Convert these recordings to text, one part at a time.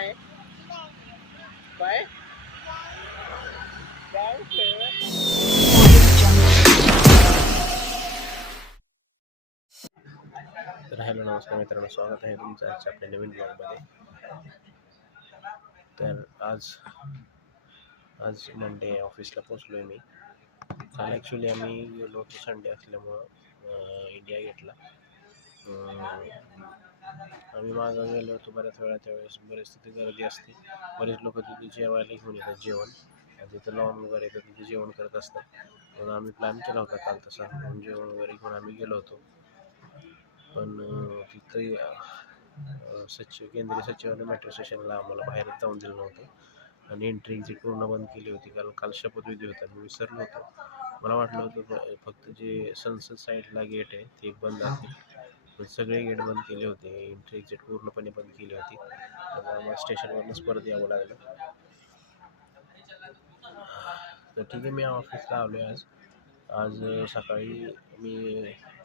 Bye bye तर hello नमस्कार मित्रांनो, स्वागत आहे तुमचं आजच्या आपल्या नवीन ब्लॉगमध्ये. तर आज मंडे ऑफिसला पोचलो आहे मी. काल ॲक्च्युली आम्ही गेलो होतो संडे असल्यामुळं इंडिया गेटला. आम्ही मागं गेलो होतो बऱ्याच वेळा, त्यावेळेस बरेच तिथे गर्दी असते. बरेच लोक तिथे जेवायला घेऊन येतात जेवण, तिथं लॉन वगैरे येतात, तिथे जेवण करत असतात. म्हणून आम्ही प्लॅन केला होता काल तसा, जेवण वगैरे घेऊन आम्ही गेलो होतो. पण तिथं केंद्रीय सचिवाने मेट्रो स्टेशनला आम्हाला बाहेरच जाऊन दिलं नव्हतं आणि एंट्री एक्झिट पूर्ण बंद केली होती. काल शपथविधी होता, मी विसरलो होतो. मला वाटलं होतं फक्त जे संसद साईडला गेट आहे ते बंद असतील, पण सगळे गेट बंद केले होते. एंट्री एक्झिट पूर्णपणे बंद केली होती. त्यामुळे आम्हाला स्टेशनवरूनच परत यावं लागलं. तर ठीक आहे, मी ऑफिसला आलो आहे आज सकाळी.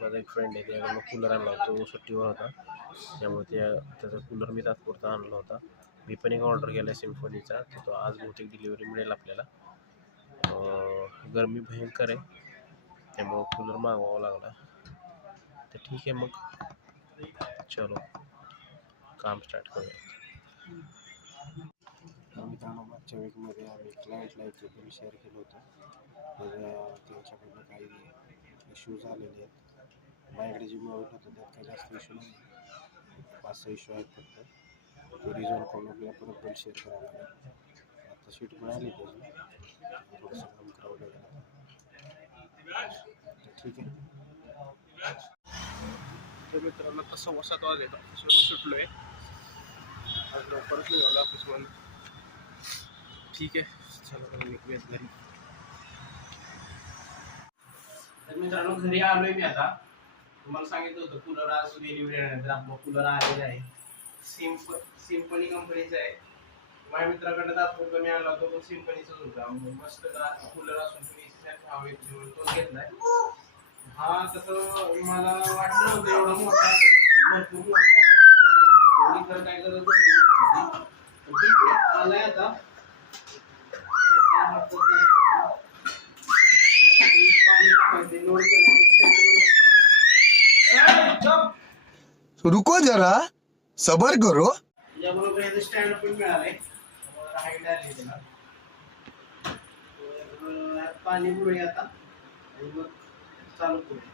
माझा एक फ्रेंड आहे, त्याकडून कूलर आणला होता. तो सुट्टीवर होता, त्यामुळे त्याचा कूलर मी तात्पुरता आणला होता. मी पण एक ऑर्डर केला आहे सिम्फनीचा, तो आज बहुतेक डिलिव्हरी मिळेल आपल्याला. गरमी भयंकर आहे, त्यामुळं कूलर मागवावा लागला. तर ठीक आहे, मग चलो काम स्टार्ट करूया. मित्रांनो, मागच्या वीकमध्ये आम्ही क्लायंटला एक एकदम शेअर केलं होतं. त्यांच्याकडून काही इश्यूज आलेले आहेत. माझ्याकडे जे मोबाईल होतं त्यात काही जास्त इश्यू नाही, 5-6 इश्यू आहेत फक्त. तो रिझॉल्व करून आपल्याला परत पण शेअर करावं लागेल. आता शीट मिळाली त्याची, थोडंसं काम करावं लागेल आता. ठीक आहे. तर मित्रांनो, आता 7:15 वाजले, ऑफिसवरून सुटलो आहे. आज लवकरच निघालो ऑफिसमधून. ठीक आहे, चला निघूयात घरी. तर मित्रांनो, घरी आलोय मी आता. तुम्हाला सांगितलं होतं कूलर आज डिलिव्हरी येणार, तर आपला कूलर आलेला आहे. सिम्पनी कंपनीचा आहे. माझ्या मित्राकडे तात्पुरता मी आणला होता, पण सिम्पनीचाच होता. मस्त कूलर असून म्हणून तो घेतलाय. हा तसं मला वाटलं नव्हतं एवढा मोठा, भरपूर मोठा आहे. एवढी तर काय गरज नव्हती. ठीक आहे, आलाय आता. रुको जरा सबर करो. याबरोबर याचं स्टँड पण मिळालंय, हाईट आली त्याला. पाणी पुरूया आता आणि मग चालू करूया.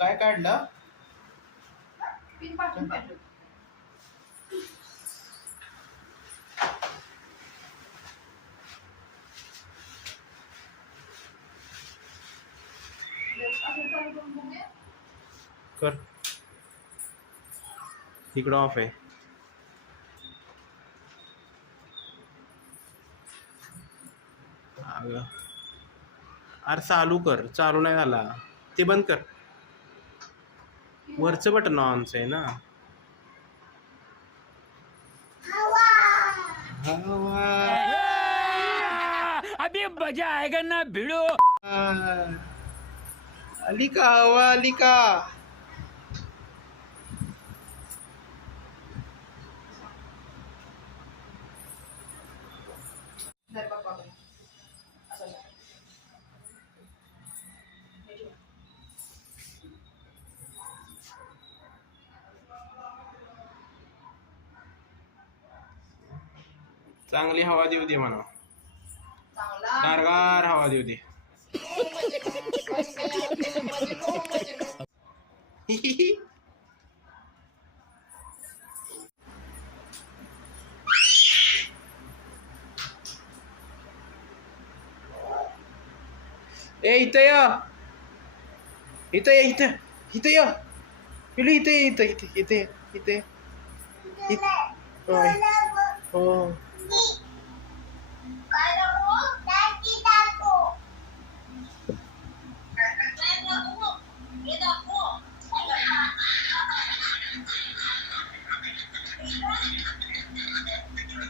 काय काढलं? कर, तिकडं ऑफ आहे. अरे चालू कर, चालू नाही झाला. ते बंद कर. वरचं बटन ऑनचं आहे ना. अभी मजा आएगा ना भिड़ो. आली का हवा, आली का? चांगली हवा देऊ दे म्हणा, गारगार हवा देऊ दे. ए इथं या, इथं ये, इथं इथं या पिलू, इथे ये, इथं इथे इथे इथे होय. हो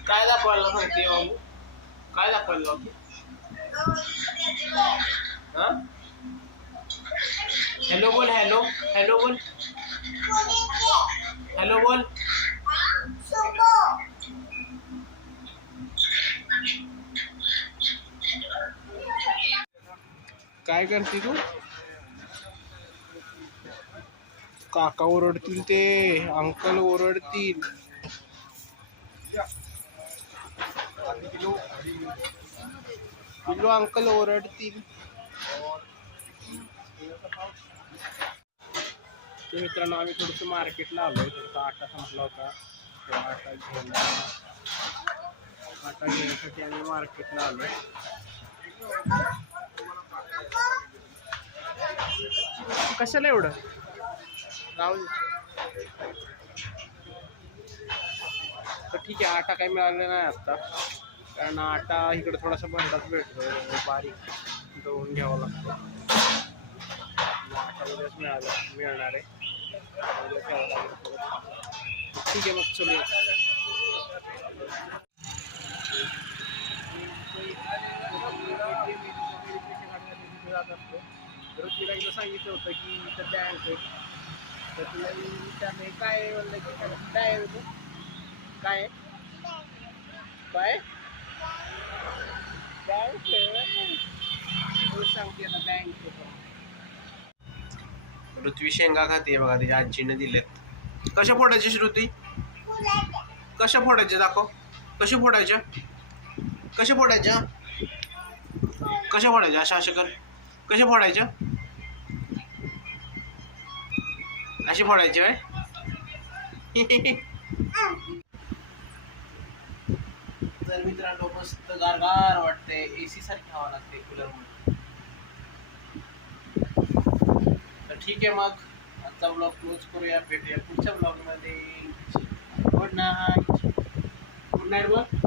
काय दाखवायला सांगते बाबू, काय दाखवायला बाबू? हा हॅलो बोल, हॅलो हॅलो बोल, हॅलो बोल. काय करते तू? काका ओरडतील, ते अंकल ओरडतील. पिल्लू अंकल ओरडतील. तर मित्रांनो, आम्ही थोडंसं मार्केटला आलोय. थोडासा आटा संपला होता, तो आटा घेण्यासाठी आम्ही मार्केटला आलोय. कशाला एवढं राहू दे. तर ठीक आहे, आटा काही मिळाला नाही आता, कारण आटा इकडे थोडासा बंडाच भेटतो, बारीक दळून घ्यावा लागतो. आटा उद्याच मिळणार आहे. ठीक आहे मग, चलो. जात असतो. तर तिला एकदा सांगितलं होतं की इथं बँक आहे, तर तिला विचारलं काय, म्हणलं की काय आहे तू, काय काय बँक सांगते ना, बँक. ऋत्वी शेंगा खाते बघा, तिच्या आजीने दिलेत. कशा फोडायच्या श्रुती, कशा फोडायच्या दाखव, कशा फोडायच्या, कशा फोडायच्या, कशा फोडायच्या, अशा अशा कर, कशा फोडायच्या, अशी फोडायची होय. तर मित्रांनो, मस्त गारगार वाटते, एसी सारखी हवा लागते कूलर मध्ये. तर ठीक आहे मग, आजचा ब्लॉग क्लोज करूया. भेटूया पुढच्या ब्लॉग मध्ये. गुड नाईट, गुड नाईट बोल.